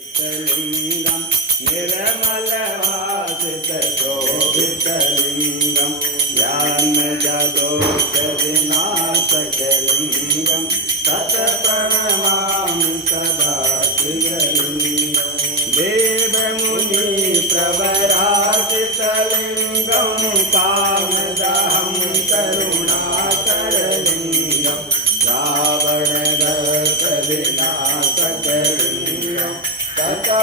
लिंगम निर्मलवासितशोभितलिंगम ज्ञानजदोषविनाशकलिंगम तत्प्रणमामि सदा शिवलिंगम देवमुनि प्रवरासितलिंगम कामदहं करुणाकरलिंगम रावणदर्पविनाशकलिंगम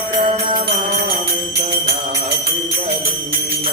प्रणमामि सदा शिवलिंगम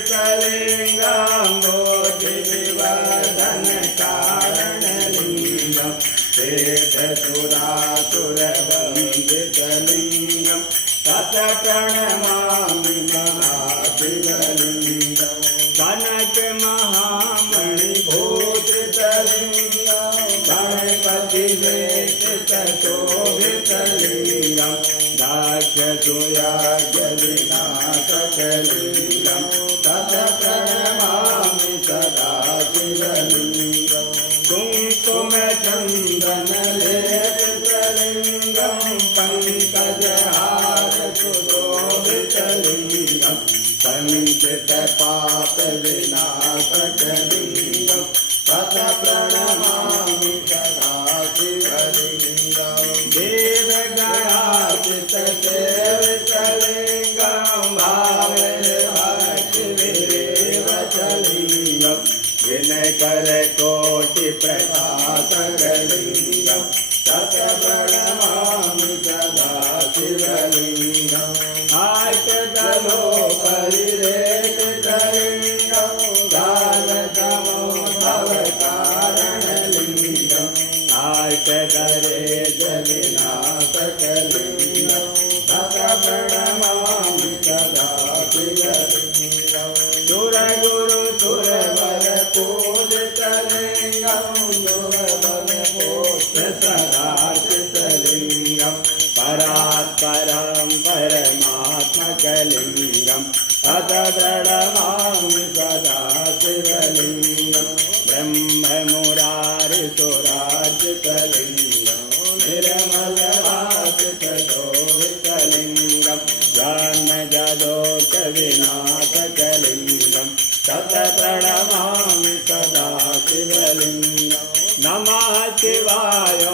सर्वसुगन्धसुलेपितलिंगं बोधिविवर्धनकारणलिंगं वेदसुरासुरवन्दितलिंगं तत्प्रणमामि महाशिवलिंगं कनकमहामणिभूषितलिंगं गणपतिवेशितशोभितलिंगं दाक्षसुयाज्ञविनाशकलिंगं तत्प्रणमामि सदा शिवलिंगं कुङ्कुमचन्दनलेपितलिंगं पङ्कजहारसुशोभितलिंगं पञ्चपापविनाशकलिंगं तत्प्रणमामि सदा शिवलिंगं देवगणार्चितसेवितलिंगं भावैर्भक्तिभिरेवचलिंगं विनयकरकोटिप्रकाशकलिंगं तत्प्रणमामि सदा शिवलिंगं आर्तदलोपरिरेकितलिंगं दानतमोभवकारणलिंगं आर्तदरेजविनाशकलिंगं तत्प्रणमामि सदा शिवलिंगं सुरगुरुसुरवरपूजितलिंगं सुरबलपोषसदार्चितलिंगं परात्परं परमात्मकलिंगं तत्प्रणमामि सदा शिवलिंगं ब्रह्ममुरारिसुरार्चितलिंगं निर्मलवासितशोभितलिंगं ज्ञानजदोषविनाशकलिंगं तत्प्रणमामि सदा शिवलिंगं नमः शिवाय